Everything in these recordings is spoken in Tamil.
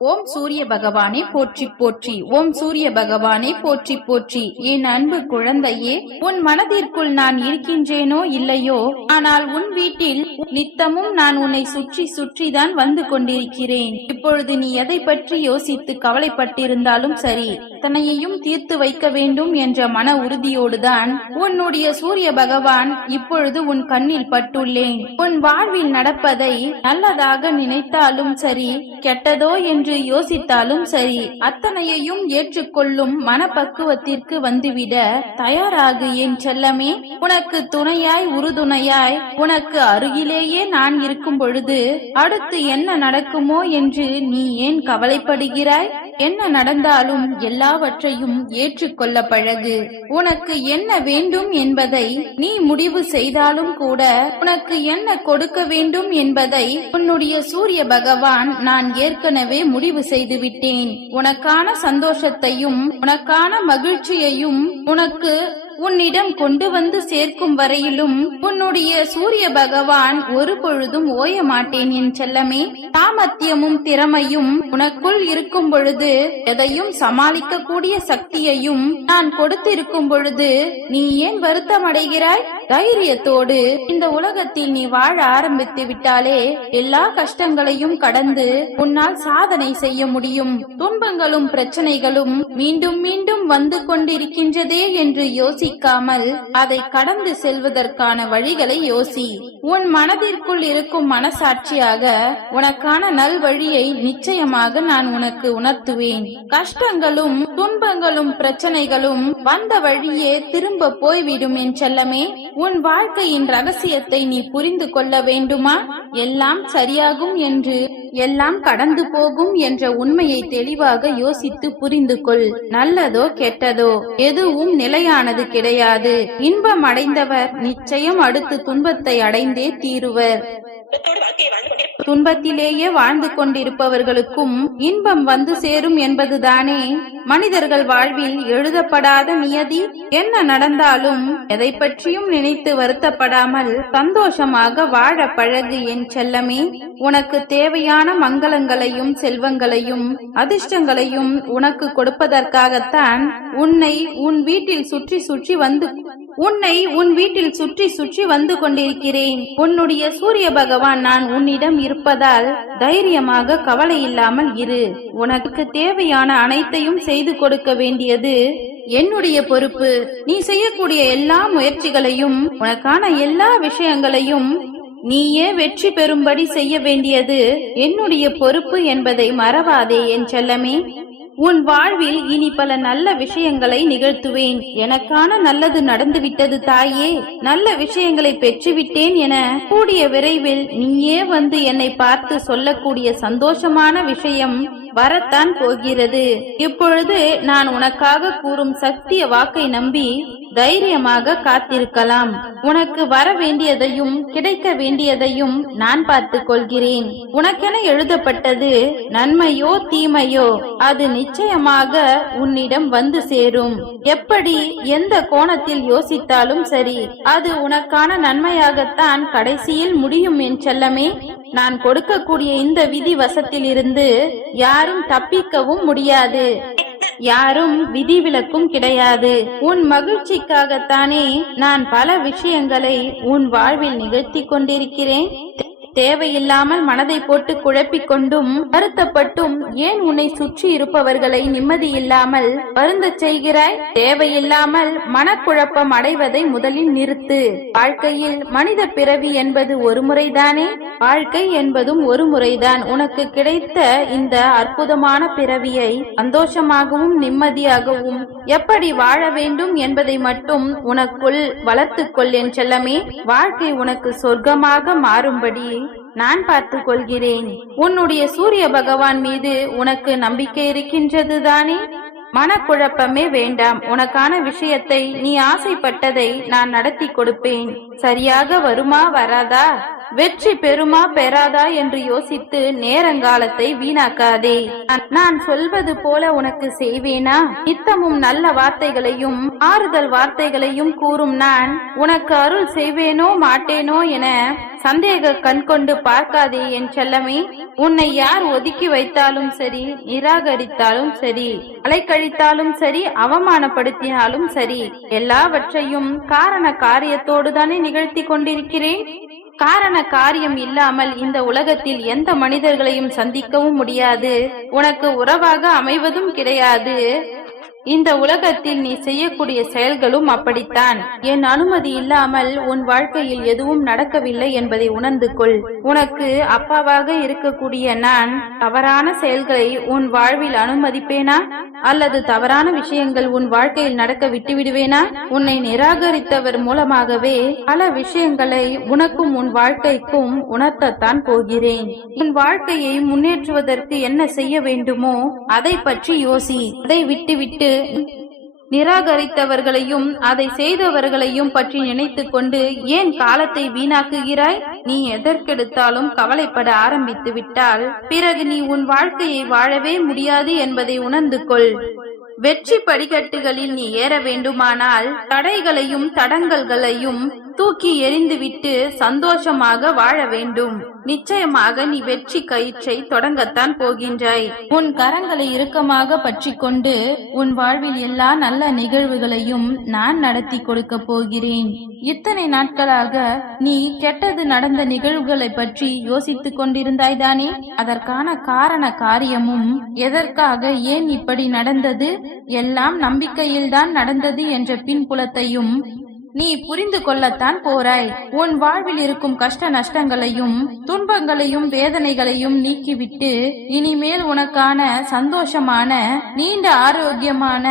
ஓம் சூரிய பகவானே போற்றி போற்றி. ஓம் சூரிய பகவானே போற்றி போற்றி. என் அன்பு குழந்தையே உன் மனதிற்குள் நான் இருக்கின்றேனோ இல்லையோ? ஆனால் உன் வீட்டில் நித்தமும் நான் உன்னை சுற்றி சுற்றிதான் வந்து கொண்டிருக்கிறேன். இப்பொழுது நீ எதை பற்றி யோசித்து கவலைப்பட்டிருந்தாலும் சரி தன்னையையும் தீர்த்து வைக்க வேண்டும் என்ற மன உறுதியோடுதான் உன்னுடைய சூரிய பகவான் இப்பொழுது உன் கண்ணில் பட்டுள்ளேன். உன் வாழ்வில் நடப்பதை நல்லதாக நினைத்தாலும் சரி கெட்டதோ என்று என்று யோசித்தாலும் சரி அத்தனையையும் ஏற்றுக்கொள்ளும் மனப்பக்குவத்திற்கு வந்துவிட தயாராகு என் செல்லமே? உனக்கு துணையாய் உறுதுணையாய் உனக்கு அருகிலேயே நான் இருக்கும் பொழுது அடுத்து என்ன நடக்குமோ என்று நீ ஏன் கவலைப்படுகிறாய்? என்ன நடந்தாலும் எல்லாவற்றையும் ஏற்றுக்கொள்ள பழகு. உனக்கு என்ன வேண்டும் என்பதை நீ முடிவு செய்தாலும் கூட உனக்கு என்ன கொடுக்க வேண்டும் என்பதை உன்னுடைய சூரிய பகவான் நான் ஏற்கனவே முடிவு செய்து விட்டேன். உனக்கான சந்தோஷத்தையும் உனக்கான மகிழ்ச்சியையும் உனக்கு உன்னிடம் கொண்டு வந்து சேர்க்கும் வரையிலும் உன்னுடைய சூரிய பகவான் ஒரு பொழுதும் ஓய மாட்டேன் என் செல்லமே. சாமர்த்தியமும் திறமையும் உனக்குள் இருக்கும் பொழுது எதையும் சமாளிக்க கூடிய சக்தியையும் நான் கொடுத்திருக்கும் பொழுது நீ ஏன் வருத்தம் அடைகிறாய் தைரியத்தோடு இந்த உலகத்தில் நீ வாழ ஆரம்பித்து விட்டாலே எல்லா கஷ்டங்களையும் கடந்து உன்னால் சாதனை செய்ய முடியும். துன்பங்களும் பிரச்சனைகளும் மீண்டும் மீண்டும் வந்து கொண்டிருக்கின்றதே என்று யோசிக்காமல் அதை கடந்து செல்வதற்கான வழிகளை யோசி. உன் மனதிற்குள் இருக்கும் மனசாட்சியாக உனக்கான நல்வழியை நிச்சயமாக நான் உனக்கு உணர்த்துவேன். கஷ்டங்களும் துன்பங்களும் பிரச்சனைகளும் வந்த வழியே திரும்ப போய்விடும் என் செல்லமே. உன் வாழ்க்கையின் ரகசியத்தை நீ புரிந்து கொள்ள வேண்டுமா? எல்லாம் சரியாகும் என்று எல்லாம் கடந்து போகும் என்ற உண்மையை தெளிவாக யோசித்து புரிந்து கொள். நல்லதோ கெட்டதோ எதுவும் நிலையானது கிடையாது. இன்பம் அடைந்தவர் நிச்சயம் அடுத்து துன்பத்தை அடைந்தே தீருவர். துன்பத்திலேயே வாழ்ந்து கொண்டிருப்பவர்களுக்கும் இன்பம் வந்து சேரும் என்பதுதானே? மனிதர்கள் வாழ்வில் எழுதப்படாத நியதி என்ன நடந்தாலும் எதை பற்றியும் நினைத்து வருத்தப்படாமல் சந்தோஷமாக வாழ பழகு என் செல்லமே. உனக்கு தேவையான மங்களங்களையும் செல்வங்களையும் அதிர்ஷ்டங்களையும் உனக்கு கொடுப்பதற்காகத்தான் உன்னை உன் வீட்டில் சுற்றி சுற்றி வந்து உன்னை உன் வீட்டில் சுற்றி சுற்றி வந்து கொண்டிருக்கிறேன். உன்னுடைய சூரிய பகவான் நான் உன்னிடம் இருப்பதால் தைரியமாக கவலை இல்லாமல் இரு. உனக்கு தேவையான அனைத்தையும் செய் செய்து கொடுக்க வேண்டியது என்னுடைய பொறுப்பு. நீ செய்யக்கூடிய எல்லா முயற்சிகளையும் உனக்கான எல்லா விஷயங்களையும் நீயே வெற்றி பெறும்படி செய்ய வேண்டியது என்னுடைய பொறுப்பு என்பதை மறவாதே என் செல்லமே. உன் வாழ்வில் இனி பல நல்ல விஷயங்களை நிகழ்த்துவேன். எனக்கான நல்லது நடந்துவிட்டது தாயே. நல்ல விஷயங்களை பெற்றுவிட்டேன் என கூடிய விரைவில் நீயே வந்து என்னை பார்த்து சொல்லக்கூடிய சந்தோஷமான விஷயம் வரத்தான் போகிறது. இப்பொழுது நான் உனக்காக கூறும் சத்திய வாக்கை நம்பி தைரியமாக காத்திருக்கலாம். உனக்கு வர வேண்டியதையும் கிடைக்க வேண்டியதையும் நான் பார்த்துக் கொள்கிறேன். உனக்கென எழுதப்பட்டது நன்மையோ தீமையோ அது நிச்சயமாக உன்னிடம் வந்து சேரும். எப்படி எந்த கோணத்தில் யோசித்தாலும் சரி அது உனக்கான நன்மையாகத்தான் கடைசியில் முடியும் என் செல்லமே நான் கொடுக்கக்கூடிய இந்த விதி வசத்திலிருந்து யாரும் தப்பிக்கவும் முடியாது. யாரும் விதிவிலக்கும் கிடையாது. உன் மகிழ்ச்சிக்காகத்தானே நான் பல விஷயங்களை உன் வாழ்வில் நிகழ்த்தி கொண்டிருக்கிறேன். தேவையில்லாமல் மனதை போட்டு குழப்பிக் கொண்டும் வருத்தப்பட்டும் ஏன் உன்னை சுற்றி இருப்பவர்களை நிம்மதி இல்லாமல் வருந்தச் செய்கிறாய்? தேவையில்லாமல் மனக்குழப்பம் அடைவதை முதலில் நிறுத்து. வாழ்க்கையில் மனித பிறவி என்பது ஒரு முறைதானே? வாழ்க்கை என்பதும் ஒரு முறைதான். உனக்கு கிடைத்த இந்த அற்புதமான பிறவியை சந்தோஷமாகவும் நிம்மதியாகவும் எப்படி வாழ வேண்டும் என்பதை மட்டும் உனக்குள் வளர்த்துக்கொள் என் செல்லமே. வாழ்க்கை உனக்கு சொர்க்கமாக மாறும்படி நான் பார்த்துக் கொள்கிறேன் உன்னுடைய சூரிய பகவான் மீது உனக்கு நம்பிக்கை இருக்கின்றது தானே மனக்குழப்பமே வேண்டாம். உனக்கான விஷயத்தை நீ ஆசைப்பட்டதை நான் நடத்தி கொடுப்பேன். சரியாக வருமா வராதா? வெற்றி பெறுமா பெறாதா என்று யோசித்து நேரங்காலத்தை வீணாக்காதே. நான்- சொல்வது போல உனக்கு செய்வேனா? நித்தமும் நல்ல வார்த்தைகளையும் ஆறுதல் வார்த்தைகளையும் கூறும் நான் உனக்கு அருள் செய்வேனோ மாட்டேனோ என சந்தேக கண் கொண்டு பார்க்காதே என் செல்லமே. உன்னை யார் ஒதுக்கி வைத்தாலும் சரி நிராகரித்தாலும் சரி அலைக்கழித்தாலும் சரி அவமானப்படுத்தினாலும் சரி எல்லாவற்றையும் காரண காரியத்தோடு தானே நிகழ்த்தி கொண்டிருக்கிறேன்? காரண காரியம் இல்லாமல் இந்த உலகத்தில் எந்த மனிதர்களையும் சந்திக்கவும் முடியாது. உனக்கு உறவாக அமைவதும் கிடையாது. இந்த உலகத்தில் நீ செய்யக்கூடிய செயல்களும் அப்படித்தான். என் அனுமதி இல்லாமல் உன் வாழ்க்கையில் எதுவும் நடக்கவில்லை என்பதை உணர்ந்து கொள். உனக்கு அப்பாவாக இருக்கக்கூடிய நான் தவறான செயல்களை உன் வாழ்வில் அனுமதிப்பேனா? அல்லது தவறான விஷயங்கள் உன் வாழ்க்கையில் நடக்க விட்டுவிடுவேனா? உன்னை நிராகரித்தவர் மூலமாகவே பல விஷயங்களை உனக்கும் உன் வாழ்க்கைக்கும் உணர்த்தத்தான் போகிறேன். உன் வாழ்க்கையை முன்னேற்றுவதற்கு என்ன செய்ய வேண்டுமோ அதை பற்றி யோசி. அதை விட்டுவிட்டு நிராகரித்தவர்களையும் அதை செய்தவர்களையும் பற்றி நினைத்துக் கொண்டு ஏன் காலத்தை வீணாக்குகிறாய்? நீ எதற்கெடுத்தாலும் கவலைப்பட ஆரம்பித்து விட்டால் பிறகு நீ உன் வாழ்க்கையை வாழவே முடியாது என்பதை உணர்ந்து கொள். வெற்றி படிக்கட்டுகளில் நீ ஏற வேண்டுமானால் தடைகளையும் தடங்கல்களையும் தூக்கி எறிந்துவிட்டு சந்தோஷமாக வாழ வேண்டும். நிச்சயமாக நீ வெற்றி கயிற்றை தொடங்கத்தான் போகின்றாய். உன் கரங்களை இறுக்கமாக பற்றி கொண்டு உன் வாழ்வில் எல்லா நல்ல நிகழ்வுகளையும் நான் நடத்தி கொடுக்க போகிறேன். இத்தனை நாட்களாக நீ கெட்டது நடந்த நிகழ்வுகளை பற்றி யோசித்துக் கொண்டிருந்தாய்தானே அதற்கான காரண காரியமும் எதற்காக ஏன் இப்படி நடந்தது? எல்லாம் நம்பிக்கையில்தான் நடந்தது என்ற பின்புலத்தையும் நீ புரிந்து கொள்ளத்தான் போறாய். உன் வாழ்வில் இருக்கும் கஷ்ட நஷ்டங்களையும் துன்பங்களையும் வேதனைகளையும் நீக்கிவிட்டு இனிமேல் உனக்கான சந்தோஷமான நீண்ட ஆரோக்கியமான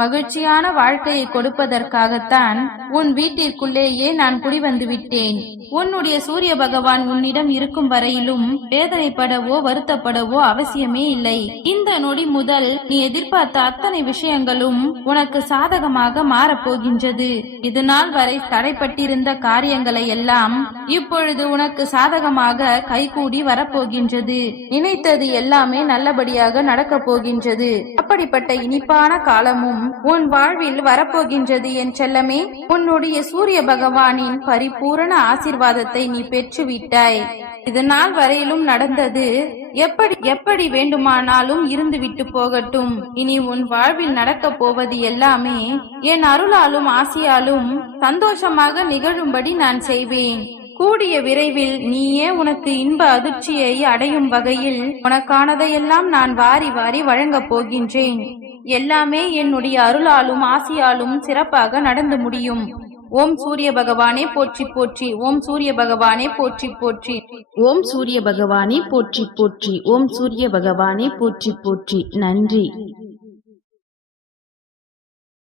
மகிழ்ச்சியான வாழ்க்கையை கொடுப்பதற்காகத்தான் உன் வீட்டிற்குள்ளேயே நான் குடிவந்து விட்டேன் உன்னுடைய சூரிய பகவான் உன்னிடம் இருக்கும் வரையிலும் வேதனைப்படவோ வருத்தப்படவோ அவசியமே இல்லை. இந்த நொடி முதல் நீ எதிர்பார்த்த அத்தனை விஷயங்களும் உனக்கு சாதகமாக மாறப்போகின்றது. இது நாள் வரை தடைப்பட்டிருந்த காரியங்களை எல்லாம் இப்பொழுது உனக்கு சாதகமாக கைகூடி வரப்போகின்றது. நினைத்தது எல்லாமே நல்லபடியாக நடக்கப் போகின்றது அப்படிப்பட்ட இனிப்பான காலமும் உன் வாழ்வில் வரப்போகின்றது என் செல்லமே. உன்னுடைய சூரிய பகவானின் பரிபூரண ஆசிர்வாதத்தை நீ பெற்று விட்டாய் இது நாள் வரையிலும் நடந்தது. எப்படி எப்படி வேண்டுமானாலும் இருந்துவிட்டு போகட்டும். இனி உன் வாழ்வில் நடக்கப் போவது எல்லாமே என் அருளாலும் ஆசியாலும் சந்தோஷமாக நிகழும்படி நான் செய்வேன். கூடிய விரைவில் நீயே உனக்கு இன்ப அதிர்ச்சியை அடையும் வகையில் உனக்கானதையெல்லாம் நான் வாரி வாரி வழங்கப் போகின்றேன். எல்லாமே என்னுடைய அருளாலும் ஆசியாலும் சிறப்பாக நடந்து முடியும். ஓம் சூரிய பகவானே போற்றி போற்றி. ஓம் சூரிய பகவானே போற்றி போற்றி. ஓம் சூரிய பகவானே போற்றி போற்றி. ஓம் சூரிய பகவானே போற்றி போற்றி. நன்றி.